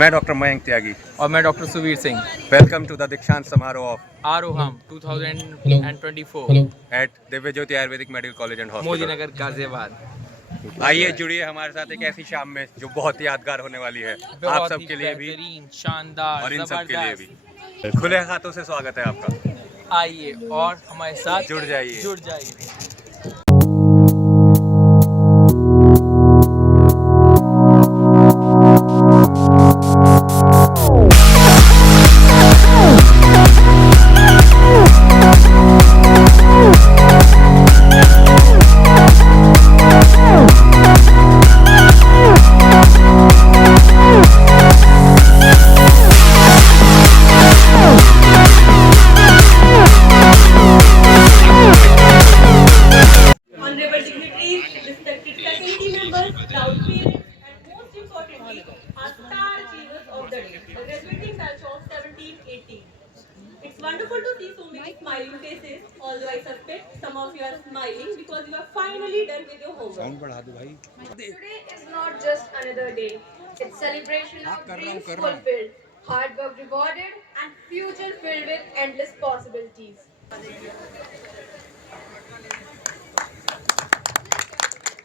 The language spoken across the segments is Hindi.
मैं डॉक्टर मयंक त्यागी और मैं doctor Suvir Singh. Welcome to the दीक्षांत समारोह of Aroham 2024 at Divya Jyoti Ayurvedic medical college and Modi hospital. Nagar Ghaziabad. आइए जुड़िए हमारे साथ एक ऐसी शाम में जो बहुत ही यादगार होने वाली है, आप बहुत ही सबके लिए भी बेहतरीन, शानदार, और इन सब के लिए जबरदस्त। भी खुले हाथों से स्वागत है आपका। आइए और हमारे साथ जुड़ जाइए। जुड़ जाइए। Honorable dignitaries, respected faculty members, proud parents, and most importantly, our star achievers of the day, the graduating batch of 17-18. It's wonderful to see so many smiling faces, although I suspect some of you are smiling because you are finally done with your homework. Today is not just another day. It's celebration of dreams fulfilled, hard work rewarded, and future filled with endless possibilities.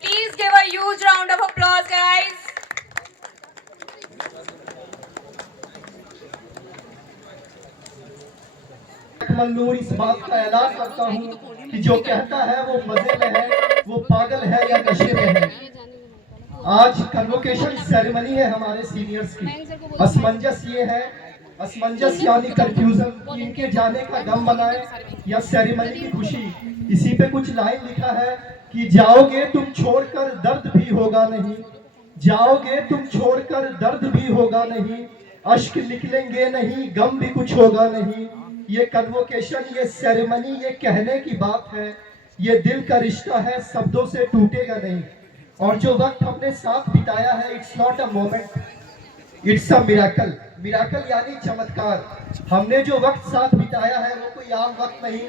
Please give a huge round of applause, guys. मंजूर इस बात का ऐलान करता हूँ कि जो कहता है वो मजे में है, वो पागल है या नशे में है। आज कन्वोकेशन सेरेमनी है हमारे सीनियर्स की। असमंजस ये है, असमंजस यानी कंफ्यूजन कि इनके जाने का गम बनाए या सेरेमनी की खुशी। इसी पे कुछ लाइन लिखा है कि जाओगे तुम छोड़कर दर्द भी होगा नहीं, जाओगे तुम छोड़कर दर्द भी होगा नहीं, अश्क निकलेंगे नहीं, गम भी कुछ होगा नहीं। ये कन्वोकेशन, ये सेरेमनी, ये कहने की बात है, ये दिल का रिश्ता है, शब्दों से टूटेगा नहीं। और जो वक्त हमने साथ बिताया है, it's not a moment, it's a miracle. Miracle यानी चमत्कार। हमने जो वक्त साथ बिताया है वो कोई आम वक्त नहीं।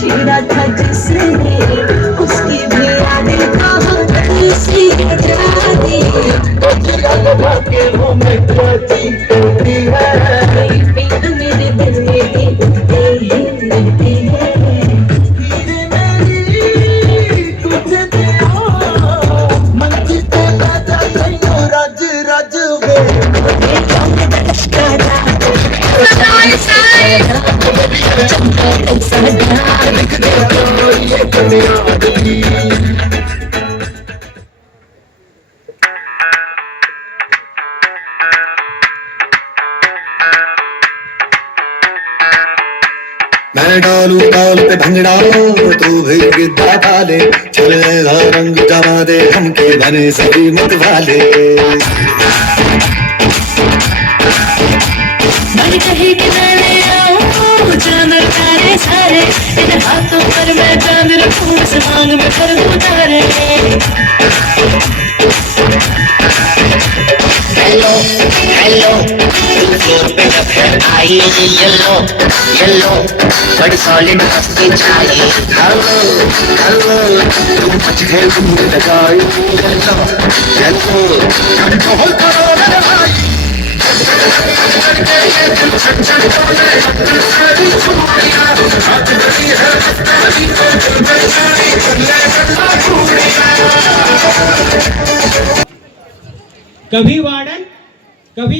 छेड़ा था जिसने उसकी भी यादें कहाँ से जा दी, मेरे दिल में उठते ही रहते हैं। मैं डालू ताल पे भंगड़ा तू भी गिद्धा पाले, चलेगा रंग जमा दे हमके बने सभी मत वाले। मन कहीं किनारे आओ जानवर तारे सारे, इन हाथों पर मैं चांद रखूं, आसमान में कर दूं तारे। हेलो हेलो फ्लोर पे जब फिर आई येलो येलो बड़ी सॉलिड हस्ती चाहिए। हेलो हेलो तुम सच खेल तुम लगाई, हेलो हेलो कंट्रोल करो मेरे भाई। कभी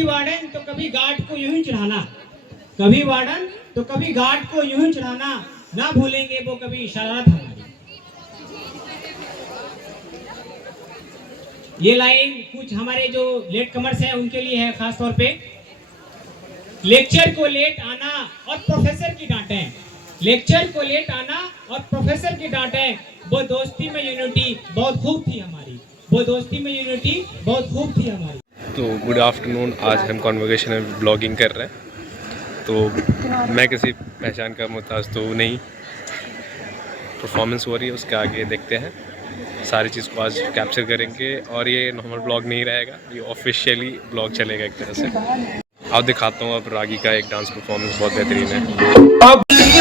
वार्डन तो कभी गार्ड को यूं ही चढ़ाना, कभी वार्डन तो कभी गार्ड को यूं ही चढ़ाना, ना भूलेंगे वो कभी शरारत हमारी। ये लाइन कुछ हमारे जो लेट कमर्स हैं उनके लिए है खास तौर पे। लेक्चर को लेट आना और प्रोफेसर की डांटें, लेक्चर को लेट आना और प्रोफेसर की डांटें, वो दोस्ती में यूनिटी बहुत खूब थी हमारी, वो दोस्ती में यूनिटी बहुत खूब थी हमारी। तो गुड आफ्टरनून। आज हम कॉन्वोकेशन में ब्लॉगिंग कर रहे हैं। तो मैं किसी पहचान का मुहताज तो नहीं, परफॉर्मेंस हो रही है उसके आगे देखते हैं। सारी चीज़ को आज कैप्चर करेंगे और ये नॉर्मल ब्लॉग नहीं रहेगा, ये ऑफिशियली ब्लॉग चलेगा एक तरह से। आप दिखाता हूँ अब रागी का एक डांस परफॉर्मेंस बहुत बेहतरीन है।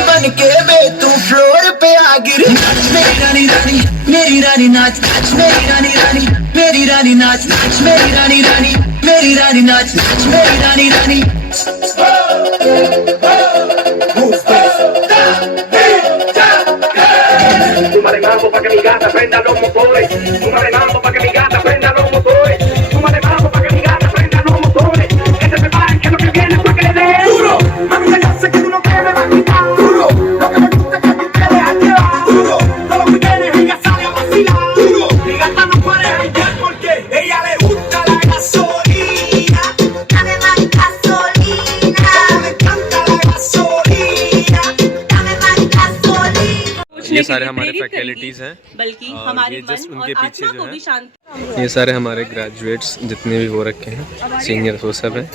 बन के मैं तू फ्लोर पे आ गिर, मेरी रानी रानी मेरी रानी नाच नाच, मेरी रानी रानी मेरी रानी नाच नाच, मेरी रानी रानी मेरी रानी नाच नाच मेरी रानी रानी Súmale mambo pa' que mi gata prenda los motores. Súmale mambo pa' que mi gata prenda los motores. Súmale mambo pa' que mi gata prenda los motores. Que se preparen que lo que viene es pa' que le dé duro. Mami, yo sé que tú no quieres más quitar duro. Lo que me gusta es que tú te dejas llevar duro. Todos los weekends ella sale a vacilar duro. Mi gata no puede janguear porque ella le gusta la gasolina. Dame más gasolina. Le encanta la gasolina. Dame más gasolina. ये सारे हमारे फैकल्टीज़ हैं, बल्कि और हमारे ये just मन उनके और पीछे आत्मा जो को है, भी शांत। ये सारे हमारे ग्रेजुएट्स जितने भी हो रखे हैं, सीनियर्स वो सब हैं।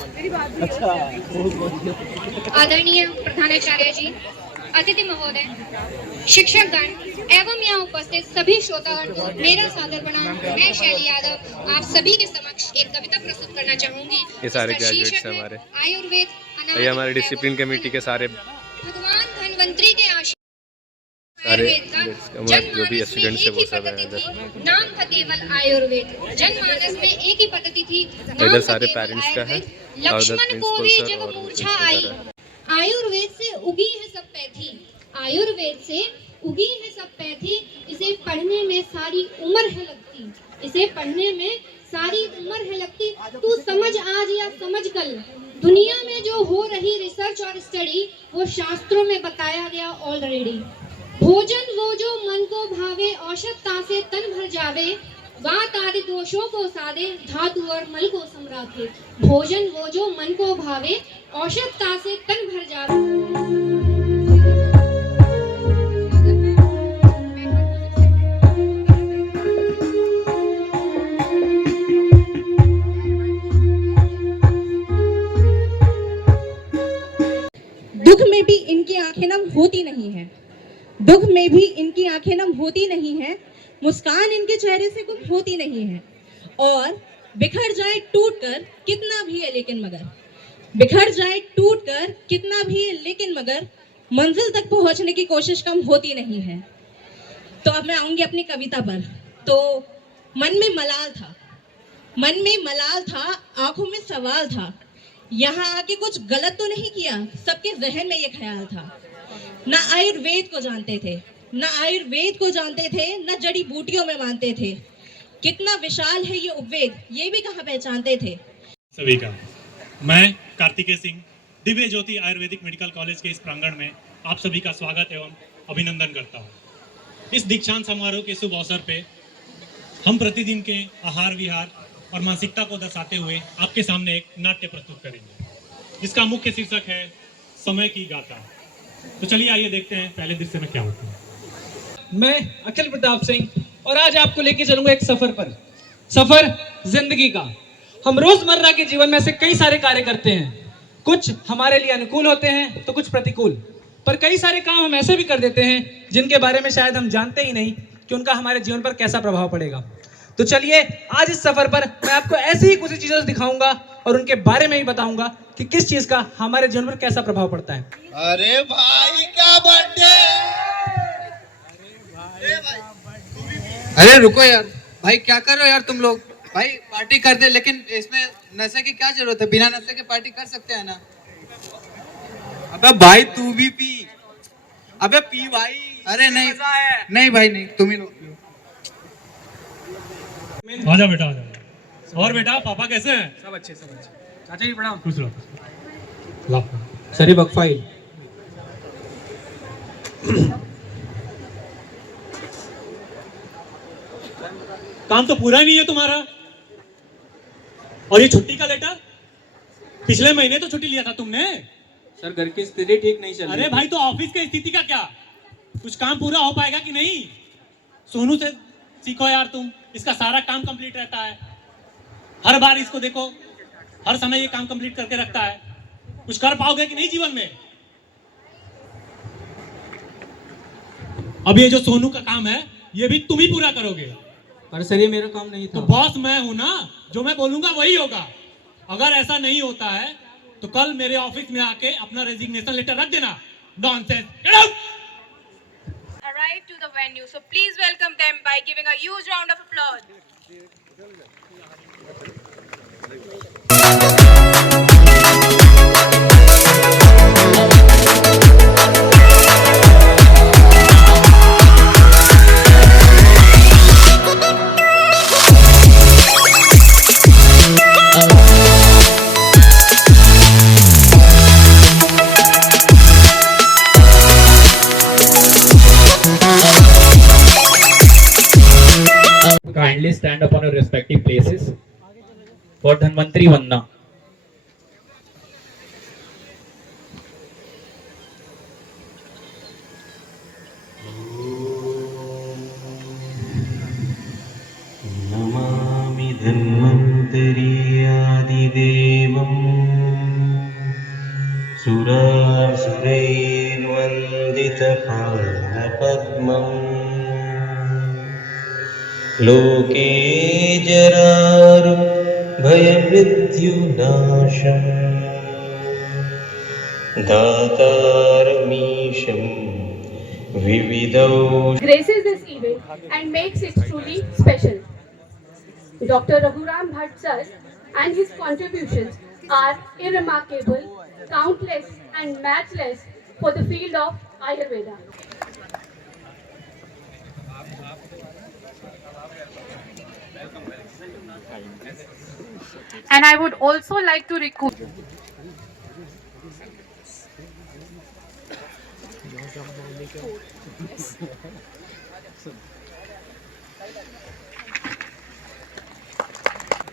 आदरणीय प्रधानाचार्य जी, अतिथि महोदय, शिक्षकगण एवं यहाँ उपस्थित सभी श्रोतागण को मेरा सादर प्रणाम। मैं शैली यादव आप सभी के समक्ष एक कविता प्रस्तुत करना चाहूंगी। ये सारे इसका ग्रेजुएट्स शीर्षक हैं है हमारे। आयुर्वेद ये हमारे डिसिप्लिन कमेटी के सारे भगवान धन्वंतरी के आशीर्वाद सारे आयुर्वेद का जो भी जनमानस में स्टूडेंट्स हैं एक वो ही सब हैं पद्धति इधर। थी, नाम था केवल आयुर्वेद। जनमानस में एक ही पद्धति थी, नाम इधर था सारे केवल पेरेंट्स का है, आयुर्वेद। और उधर लक्ष्मण को प्रिंसिपल भी सर जब और मूर्छा प्रिंसिपल आई, सर है। आयुर्वेद से उगी है सब पैथी, आयुर्वेद से उगी है सब पैथी। इसे पढ़ने में सारी उम्र है लगती, इसे पढ़ने में सारी उम्र है लगती। तू समझ आज या समझ कल, दुनिया में जो हो रही रिसर्च और स्टडी वो शास्त्रों में बताया गया ऑलरेडी। भोजन वो जो मन को भावे, औषधता से तन भर जावे, वात आदि दोषों को साधे, धातु और मल को समराखे। भोजन वो जो मन को भावे, औषधता से तन भर जावे। दुख में भी इनकी आंखें नम होती नहीं है, दुख में भी इनकी आंखें नम होती नहीं है, मुस्कान इनके चेहरे से गुम होती नहीं है। और बिखर जाए टूट कर कितना भी है लेकिन मगर, बिखर जाए टूट कर कितना भी है लेकिन मगर, मंजिल तक पहुंचने की कोशिश कम होती नहीं है। तो अब मैं आऊंगी अपनी कविता पर। तो मन में मलाल था, मन में मलाल था, आंखों में सवाल था, यहाँ आके कुछ गलत तो नहीं किया, सबके जहन में ये ख्याल था। ना आयुर्वेद को जानते थे, ना आयुर्वेद को जानते थे, ना जड़ी बूटियों में मानते थे। कितना विशाल है ये उपवेद, ये भी कहाँ पहचानते थे। सभी का मैं कार्तिकेय सिंह दिव्य ज्योति आयुर्वेदिक मेडिकल कॉलेज के इस प्रांगण में आप सभी का स्वागत एवं अभिनंदन करता हूँ। इस दीक्षांत समारोह के शुभ अवसर पे हम प्रतिदिन के आहार विहार और मानसिकता को दर्शाते हुए आपके सामने एक नाट्य प्रस्तुत करेंगे, जिसका मुख्य शीर्षक है समय की गाथा। तो चलिए आइए देखते हैं पहले दृश्य में क्या होता है। मैं अखिल प्रताप सिंह और आज आपको लेके चलूंगा एक सफर पर, सफर जिंदगी का। हम रोजमर्रा के जीवन में ऐसे कई सारे कार्य करते हैं, कुछ हमारे लिए अनुकूल होते हैं तो कुछ प्रतिकूल, पर कई सारे काम हम ऐसे भी कर देते हैं जिनके बारे में शायद हम जानते ही नहीं कि उनका हमारे जीवन पर कैसा प्रभाव पड़ेगा। तो चलिए आज इस सफर पर मैं आपको ऐसी ही कुछ चीजों से दिखाऊंगा और उनके बारे में ही बताऊंगा कि किस चीज का हमारे जीवन पर कैसा प्रभाव पड़ता है। अरे भाई का बर्थडे। अरे रुको यार, भाई क्या कर रहे हो यार तुम लोग? भाई पार्टी कर दे, लेकिन इसमें नशे की क्या जरूरत है? बिना नशे के पार्टी कर सकते हैं ना। अबे भाई तू भी पी। अबे पी भाई। अरे नहीं नहीं भाई नहीं, तुम ही लोग पियो। आजा बेटा आजा। और बेटा पापा कैसे हैं? सब अच्छे सब अच्छे। चाचा जी प्रणाम। खुश रहो। सरी बकफाइल। काम तो पूरा नहीं है तुम्हारा। और ये छुट्टी का लेटर, पिछले महीने तो छुट्टी लिया था तुमने। सर घर की स्थिति ठीक नहीं चल रही। अरे भाई तो ऑफिस की स्थिति का क्या, कुछ काम पूरा हो पाएगा कि नहीं? सोनू से सीखो यार तुम, इसका सारा काम कंप्लीट रहता है। हर बार इसको देखो, हर समय ये काम कंप्लीट करके रखता है। कुछ कर पाओगे कि नहीं जीवन में? अब ये जो सोनू का काम है ये भी तुम ही पूरा करोगे। पर सर ये मेरा काम नहीं था। तो बॉस मैं हूं ना, जो मैं बोलूंगा वही होगा। अगर ऐसा नहीं होता है तो कल मेरे ऑफिस में आके अपना रेजिग्नेशन लेटर रख देना। Nonsense, get out. Arrive to the venue, so please welcome them by giving a huge round of applause. for Dhanvantri Vandana. Namami धन्वन्तरीयादिदेवम् सुरासुरैर्वन्दितपादपद्मम् लोके जरारुभयमृत्युनाशम् दातारमीशं विविधौ graces this event and makes it truly special. Dr. Raghuram Bhatt sir and his contributions are irremarkable, countless and matchless for the field of Ayurveda. And I would also like to request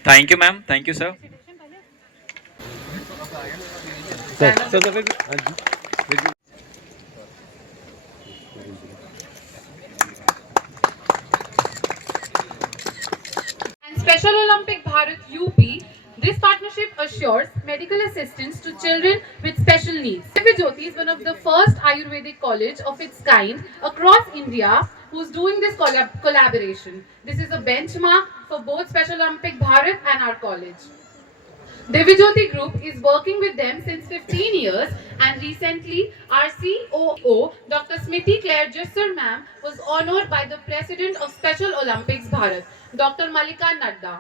Thank you, ma'am. Thank you, sir. and Special Olympic Bharat UP, this partnership assures medical assistance to children with special needs. Divya Jyoti is one of the first Ayurvedic college of its kind across India who's doing this collaboration. This is a benchmark for both Special Olympic Bharat and our college. Divya Jyoti Group is working with them since 15 years and recently our COO Dr. Smriti Claire Jessar ma'am was honored by the President of Special Olympics Bharat, Dr. Malika Nadda.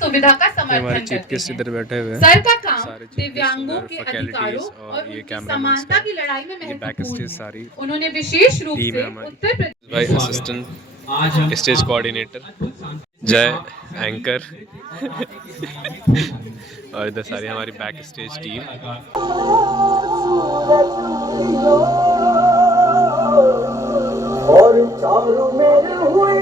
सुविधा का समर्थन करते हैं। इधर बैठे हुए हैं। सर का काम सारे chief दिव्यांगों guests के उधर अधिकारों facilities और और ये उनकी cameramen समानता की लड़ाई में ये महत्वपूर्ण backstage है। सारी उन्होंने विशेष रूप team से है हमारी। उत्तर प्रदेश भाई असिस्टेंट स्टेज कोऑर्डिनेटर जय एंकर और इधर सारी हमारी बैक स्टेज टीम और चारों मेरे हुई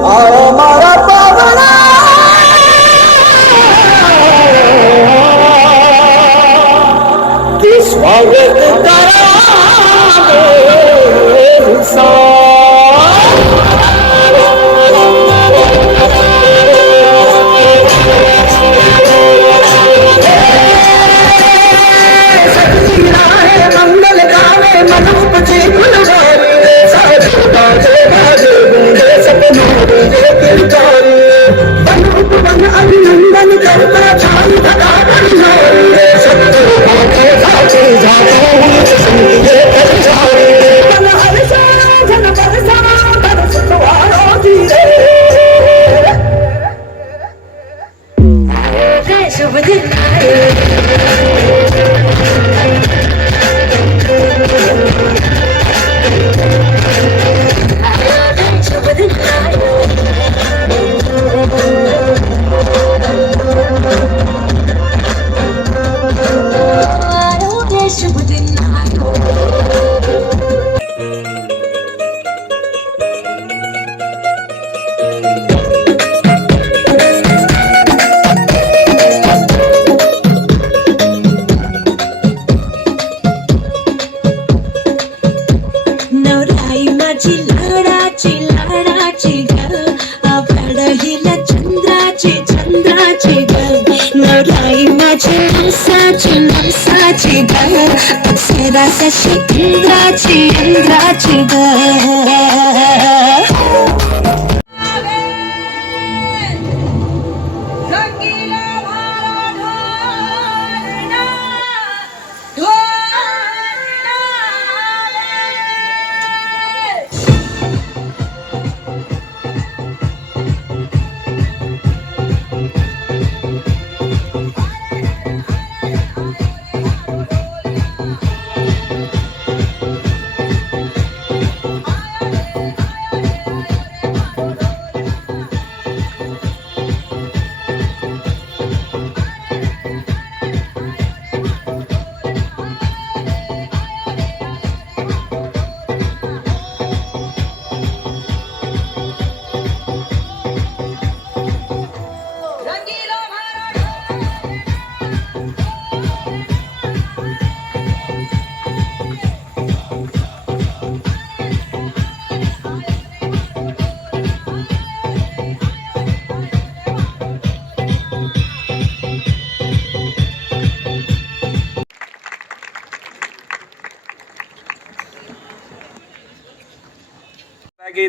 आया मारा पावना कि स्वागत करा मंगल गावे मनोप जी गुलवारी साधु बाजे बाजे गूंजे सपनों के किरदारी बनूप बन अभिनंदन करता छाई धगा बनोरी सत्य बाटे साचे जाते संगे कर जाए मन हर्षा जन बरसा बरस तुम्हारो धीरे शुभ दिन आए शुभ दिन नवराई माझी लाडाची लाडाची ग आवडहिला चंद्राची चंद्राची ग नवराई माझी नवसाची नवसाची ग अक्षराशी इंद्राची इंद्राची ग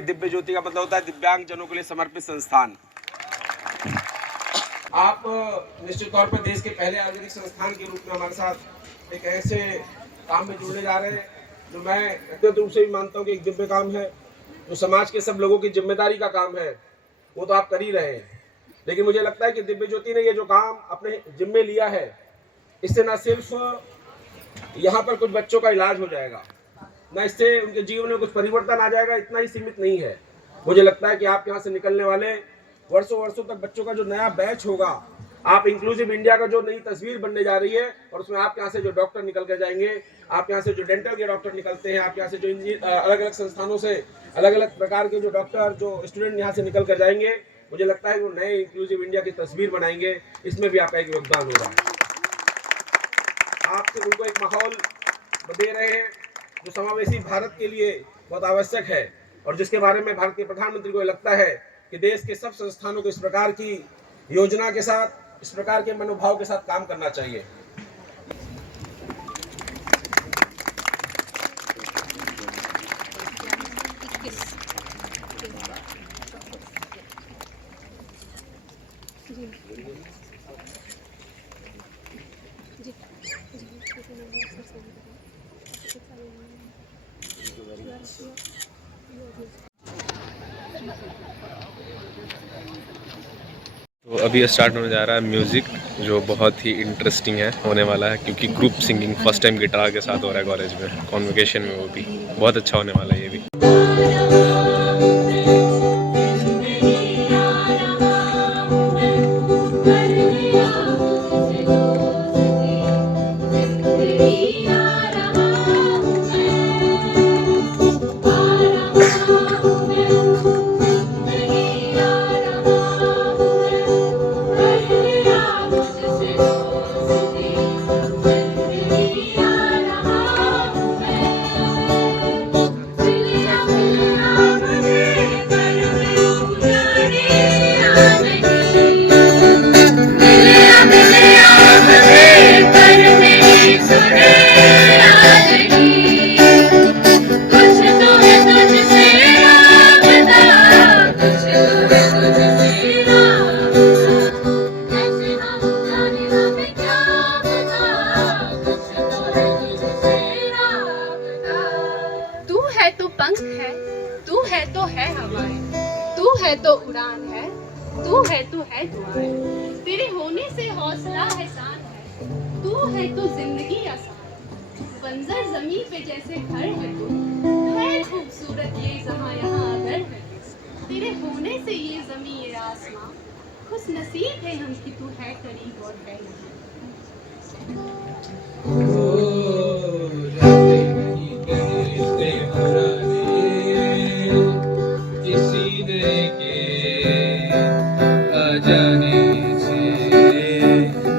दिव्य ज्योति का मतलब होता है दिव्यांग जनों के लिए समर्पित संस्थान। आप निश्चित तौर पर देश के पहले आयुर्वेदिक संस्थान के रूप में हमारे साथ एक ऐसे काम में जुड़ने जा रहे हैं जो मैं व्यक्तिगत रूप से भी मानता हूँ कि एक दिव्य काम है, जो समाज के सब लोगों की जिम्मेदारी का काम है, वो तो आप कर ही रहे हैं। लेकिन मुझे लगता है कि दिव्य ज्योति ने ये जो काम अपने जिम्मे लिया है, इससे न सिर्फ यहाँ पर कुछ बच्चों का इलाज हो जाएगा, न इससे उनके जीवन में कुछ परिवर्तन आ जाएगा, इतना ही सीमित नहीं है। मुझे लगता है कि आप यहाँ से निकलने वाले वर्षों तक बच्चों का जो नया बैच होगा, आप इंक्लूसिव इंडिया का जो नई तस्वीर बनने जा रही है, और उसमें आप यहाँ से जो डॉक्टर निकल कर जाएंगे, आप यहाँ से जो डेंटल के डॉक्टर निकलते हैं, आप यहाँ से जो अलग अलग संस्थानों से अलग अलग प्रकार के जो डॉक्टर, जो स्टूडेंट यहाँ से निकल कर जाएंगे, मुझे लगता है वो नए इंक्लूसिव इंडिया की तस्वीर बनाएंगे। इसमें भी आपका एक योगदान होगा। आप उनको एक माहौल दे रहे हैं जो समावेशी भारत के लिए बहुत आवश्यक है, और जिसके बारे में भारत के प्रधानमंत्री को लगता है कि देश के सब संस्थानों को इस प्रकार की योजना के साथ, इस प्रकार के मनोभाव के साथ काम करना चाहिए। तो अभी स्टार्ट होने जा रहा है म्यूज़िक, जो बहुत ही इंटरेस्टिंग है होने वाला है, क्योंकि group singing first time guitar के साथ हो रहा है कॉलेज में, कॉन्वोकेशन में, वो भी बहुत अच्छा होने वाला है ये भी। तो उड़ान है, तू है दुआएं, तेरे होने से हौसला है, शान है, तू है तो जिंदगी आसान, बंजर जमीन पे जैसे घर है तू, है खूबसूरत ये जहां यहाँ अगर है, तेरे होने से ये जमीन ये आसमां, खुश नसीब है हम कि तू है करीब और है जाने से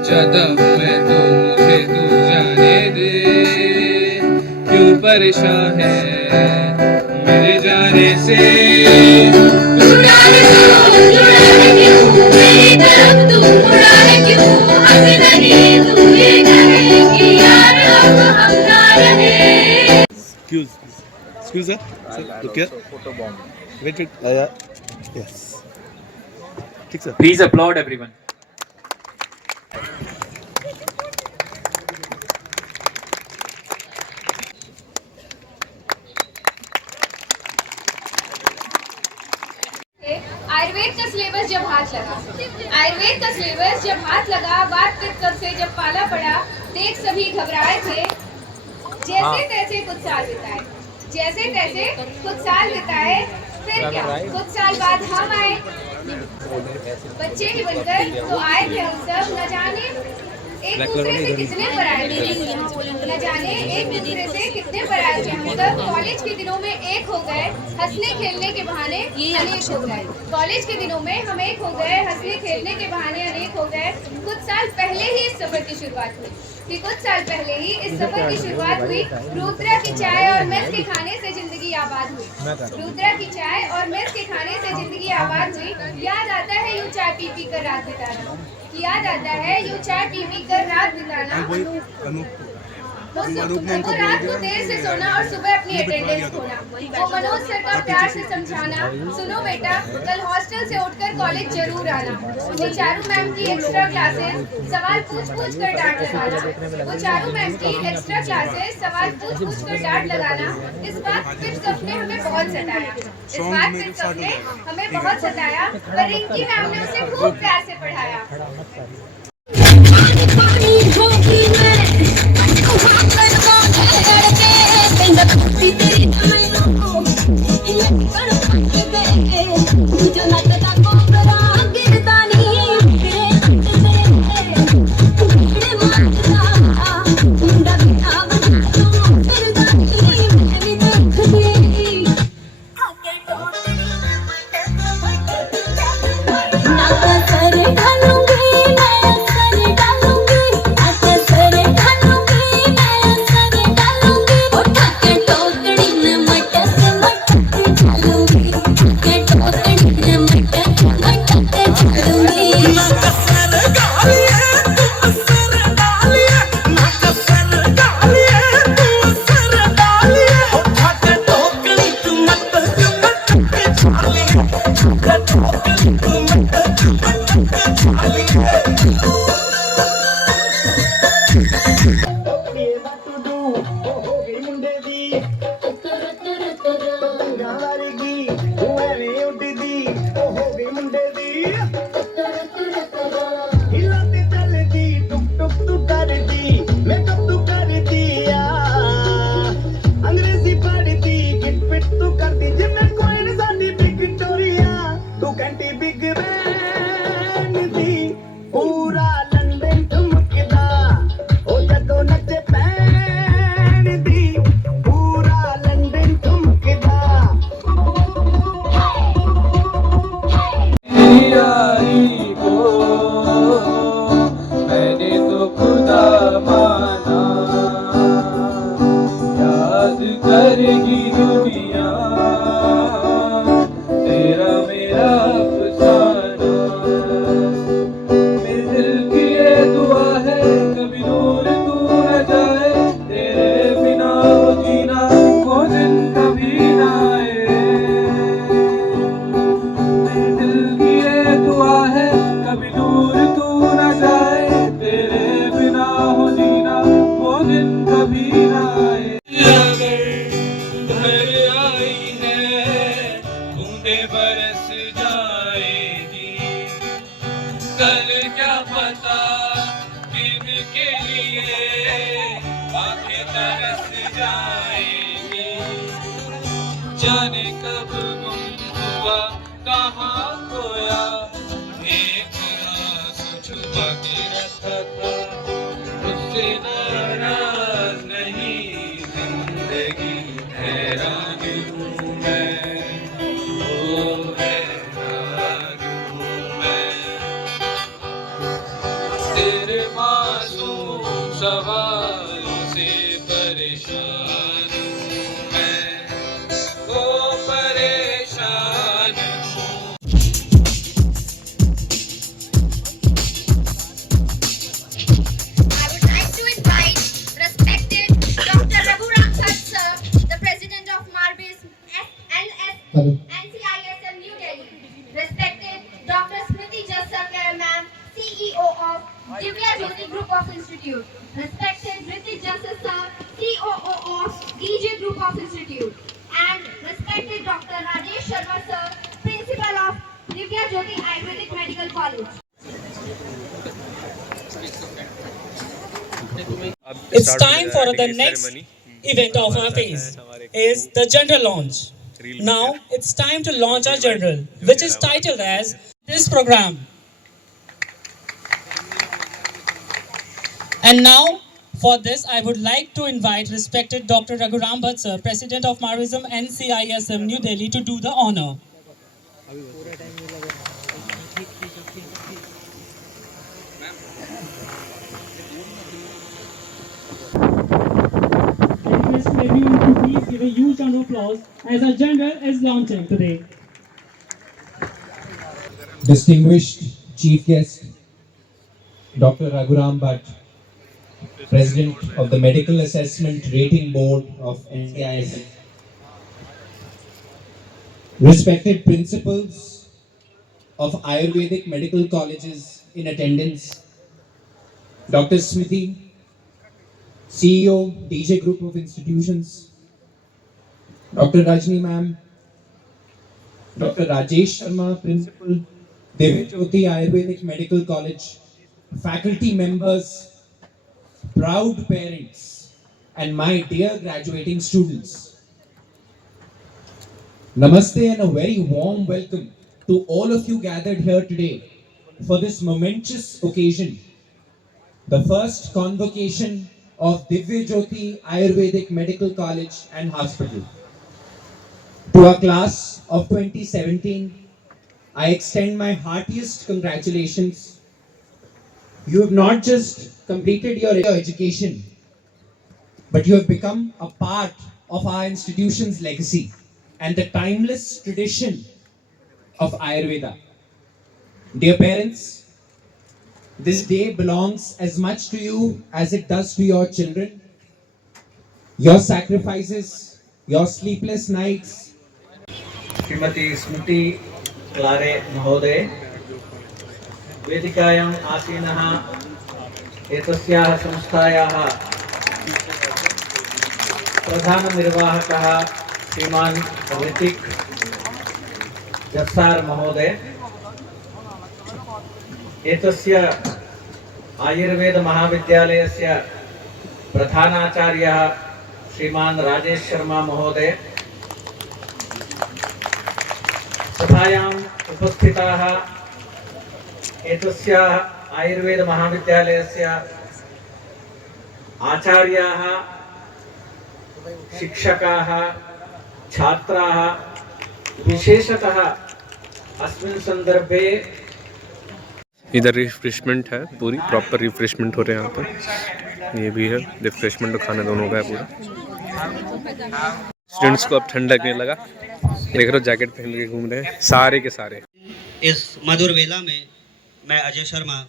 ज्यादा मैं तो मुझे तू जाने दे, क्यों परेशान है मेरे जाने से, तू जाने क्यों मेरी तरफ तू मुड़ा है, क्यों हंस नहीं तू ये कहे कि यार अब हम ना रहे। Excuse sir, look here. Wait. Yes. Please applaud everyone. Ayurveda का सिलेबस जब हाथ लगा, बात कब से जब पाला पड़ा, देख सभी घबराए थे, जैसे तैसे कुछ साल बिताए, फिर क्या कुछ साल बाद हम आए, बच्चे ही बनकर तो आए थे हम सब, न जाने एक दूसरे से कितने पर आए थे, न जाने एक दूसरे से कितने पर आए थे हम सब। कॉलेज के दिनों में एक हो गए, हंसने खेलने के बहाने अनेक हो गए। कॉलेज के दिनों में हम एक हो गए, हंसने खेलने के बहाने अनेक हो गए। कुछ साल पहले ही इस सफर की शुरुआत हुई रुद्रा की चाय और मेस के खाने से जिंदगी आबाद हुई। याद आता है यूं चाय पी कर रात बिताना, वो रात को देर से सोना और सुबह अपनी अटेंडेंस खोना, वो मनोज सर का प्यार से समझाना, सुनो बेटा कल हॉस्टल से उठकर कॉलेज जरूर आना, वो चारू मैम की एक्स्ट्रा क्लासेस सवाल पूछ कर डांट लगाना, वो चारू मैम की एक्स्ट्रा क्लासेस सवाल पूछ कर डांट लगाना। इस बात फिर सबने हमें बहुत सताया, पर रिंकी मैम ने उसे खूब प्यार से पढ़ाया। जाने कब गुम हुआ कहाँ खोया, एक आंसू छुपा के रखा था, उससे नाराज नहीं जिंदगी हैरान हूँ मैं, ओ हैरान हूँ मैं, तेरे मासूम सवालों से परेशान हूँ मैं, ओ परेशान हूँ। I would like to invite respected Dr. Raghu Ramsat sir, the President of Marbis NCISM New Delhi, respected Dr. Smriti Jassakar ma'am, CEO of Divya Jyoti Group of Institute, respected Ritik Jassas sir, COO of DJ Group of Institute, and respected Dr. Rajesh Sharma sir, Principal of Divya Jyoti Ayurvedic Medical College. It's time for the next event of our phase, is the general launch. Now it's time to launch our general, which is titled as this program. And now for this, I would like to invite respected Dr. Raghu Ramsat sir, President of Marvism NCISM New Delhi, to do the honor. I request everyone to please give a huge round of applause as our general is launching today. Distinguished Chief Guest, Dr. Raghuram Bhatt, President of the Medical Assessment Rating Board of NCISM. Respected principals of Ayurvedic medical colleges in attendance, Dr. Smriti, CEO, DJ Group of Institutions, Dr. Rajni ma'am, Dr. Rajesh Sharma, Principal, Divya Jyoti Ayurvedic Medical College, faculty members, proud parents, and my dear graduating students. Namaste and a very warm welcome to all of you gathered here today for this momentous occasion, the first convocation of Divya Jyoti Ayurvedic Medical College and Hospital. To our class of 2017, I extend my heartiest congratulations. You have not just completed your education, but you have become a part of our institution's legacy and the timeless tradition of Ayurveda. Dear parents, this day belongs as much to you as it does to your children. Your sacrifices, your sleepless nights. Shrimati स्मृति क्लारे महोदय वेदिकायाम् आसीनः एतस्याः संस्थायाः प्रधाननिर्वाहकः श्रीमान् ऋतिक जस्सार महोदय एतस्य आयुर्वेद महाविद्यालयस्य प्रधानाचार्यः श्रीमान् राजेश शर्मा महोदय सभायाम् उपस्थिताः एतस्याः आयुर्वेद महाविद्यालयस्य आचार्याः शिक्षकाः छात्राः विशेषतः अस्मिन् संदर्भे इधर रिफ्रेशमेंट है, पूरी प्रॉपर रिफ्रेशमेंट हो रहे हैं यहाँ पर। ये भी है रिफ्रेशमेंट और खाना दोनों का है पूरा। स्टूडेंट्स को अब ठंडा लगने लगा, देख रहे हो जैकेट पहन के घूम रहे हैं सारे के सारे। इस मधुर वेला में मैं अजय शर्मा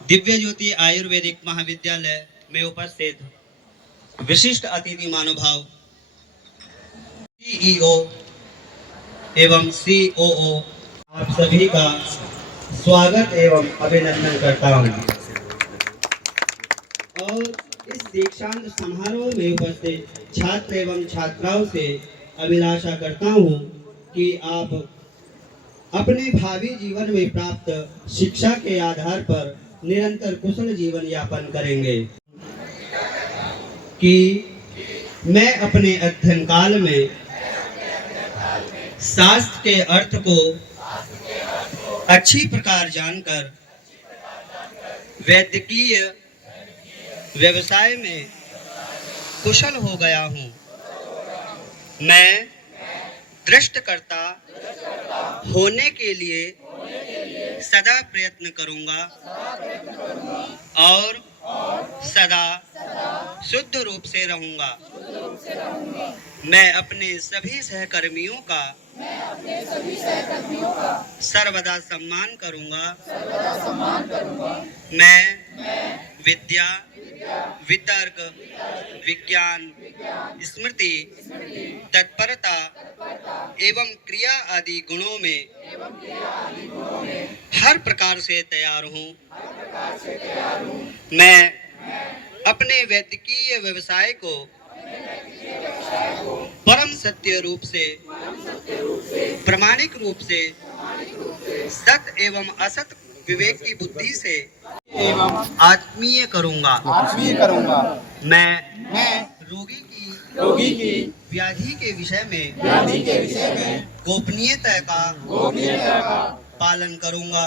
दिव्य ज्योति आयुर्वेदिक महाविद्यालय में उपस्थित विशिष्ट अतिथि महानुभाव सीईओ एवं सीओओ आप सभी का स्वागत एवं अभिनंदन करता हूं और इस दीक्षांत समारोह में उपस्थित छात्र एवं छात्राओं से अभिलाषा करता हूं कि आप अपने भावी जीवन में प्राप्त शिक्षा के आधार पर निरंतर कुशल जीवन यापन करेंगे कि मैं अपने अध्ययन काल में शास्त्र के अर्थ को अच्छी प्रकार जानकर वैद्यकीय व्यवसाय में कुशल हो गया हूँ। मैं दृष्टकर्ता होने के लिए सदा प्रयत्न करूंगा और सदा शुद्ध रूप से रहूंगा। मैं अपने सभी सहकर्मियों का सर्वदा सम्मान करूंगा। मैं विद्या, वितर्क, विज्ञान, स्मृति, तत्परता एवं क्रिया आदि गुणों में हर प्रकार से तैयार हूँ। मैं अपने वैद्यकीय व्यवसाय को परम सत्य रूप से, प्रामाणिक रूप से, सत एवं असत विवेक की बुद्धि से एवं आत्मीय करूंगा। मैं रोगी की व्याधि के विषय में गोपनीयता का पालन करूंगा।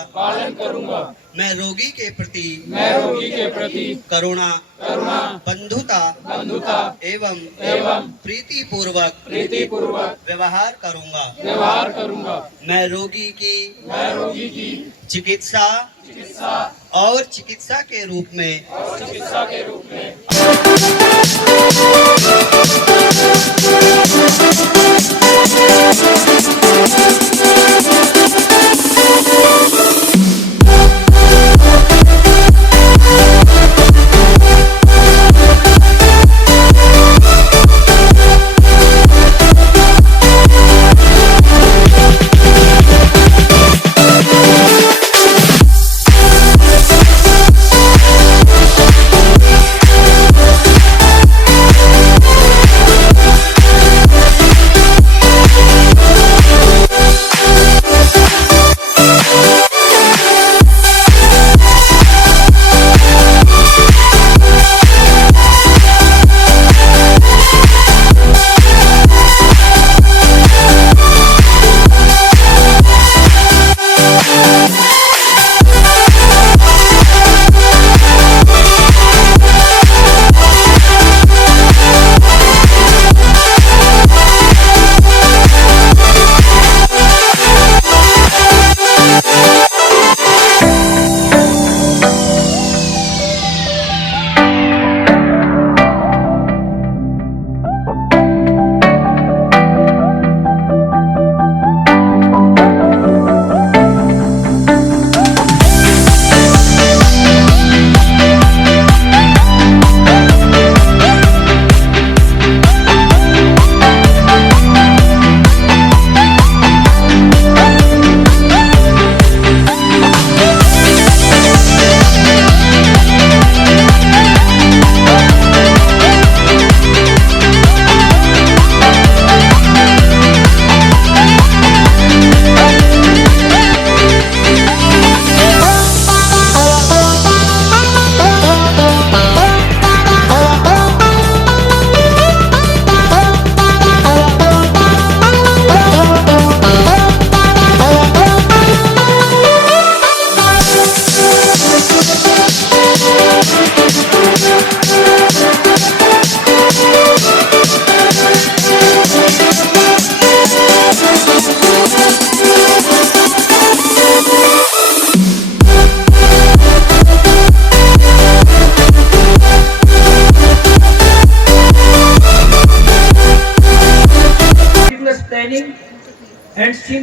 मैं रोगी के प्रति करुणा, बंधुता एवं प्रीति पूर्वक व्यवहार करूंगा। मैं रोगी की चिकित्सा और चिकित्सा के रूप में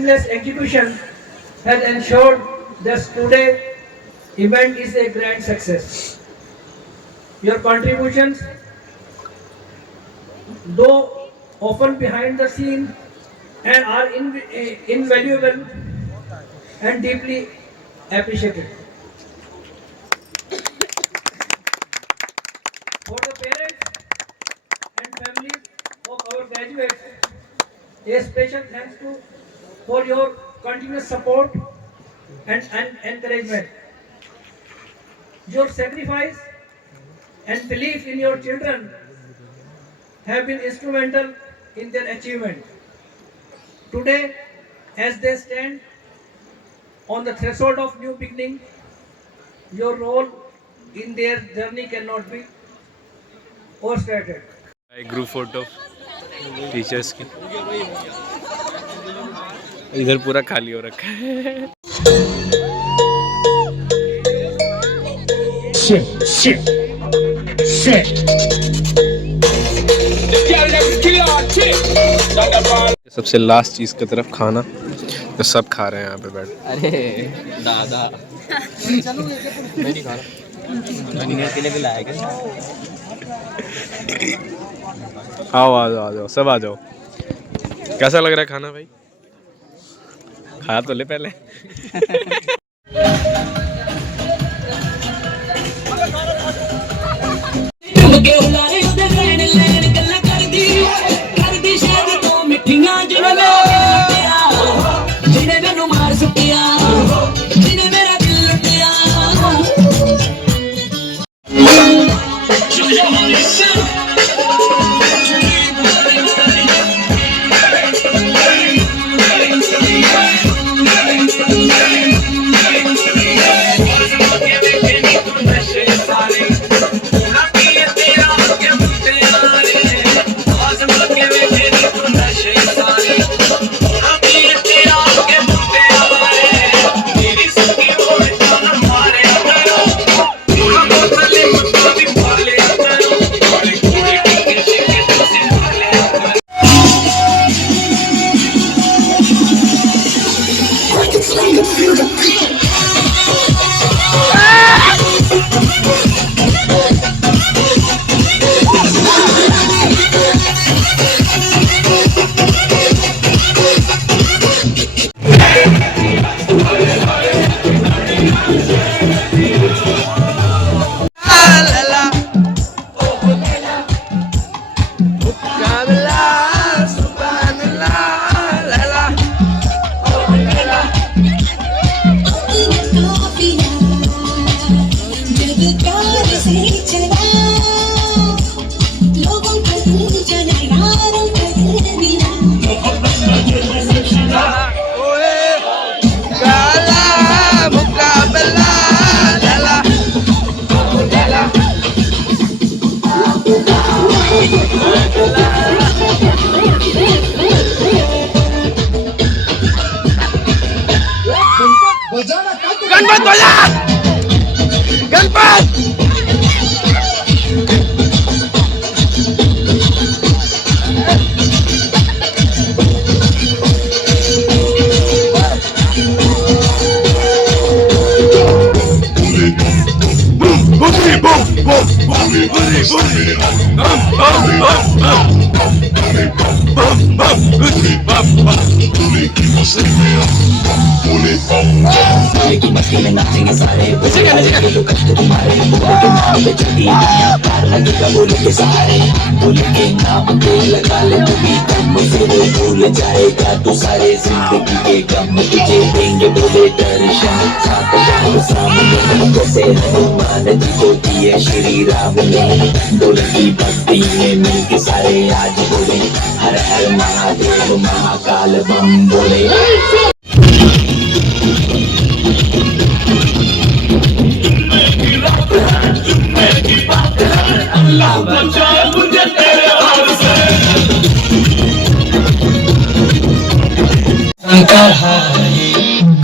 seamless execution has ensured that today's event is a grand success. Your contributions, though often behind the scene, and are invaluable and deeply appreciated. For the parents and families of our graduates, a special thanks for your continuous support and encouragement. Your sacrifice and belief in your children have been instrumental in their achievement. Today, as they stand on the threshold of new beginning, your role in their journey cannot be overstated. एक ग्रुप फोटो टीचर्स की इधर पूरा खाली हो रखा है। सबसे लास्ट चीज की तरफ खाना, तो सब खा रहे हैं यहाँ पे बैठ। अरे दादा मैं नहीं खा रहा, मैंने अकेले भी लाया क्या? आओ आ जाओ, आ जाओ, सब आ जाओ। कैसा लग रहा है खाना भाई? खाया तो ले पहले। गणपत बजा, गणपत। की मस्ती में नाचेंगे सारे, तो कष्ट तुम्हारे बोले के नाम पे चलती है, पार लगेगा बोले के सहारे, बोले के नाम पे लगा ले तू भी दम, फिर भूल जाएगा तू सारे जिंदगी के गम, तुझे देंगे बोले दर्शन साथ शाम सामने, जैसे हनुमान जी को दिए श्री राम ने, बोले की भक्ति में मिल के सारे आज बोले हर हर महादेव महाकाल बम बोले। अल्लाह बचाए मुझे तेरे हाथ से।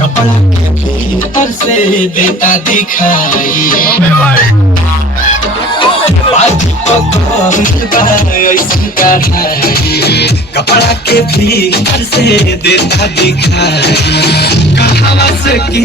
कपड़ा के भीतर से देता दिखाई, कपड़ा के भीतर से देता दिखाई कहावा से की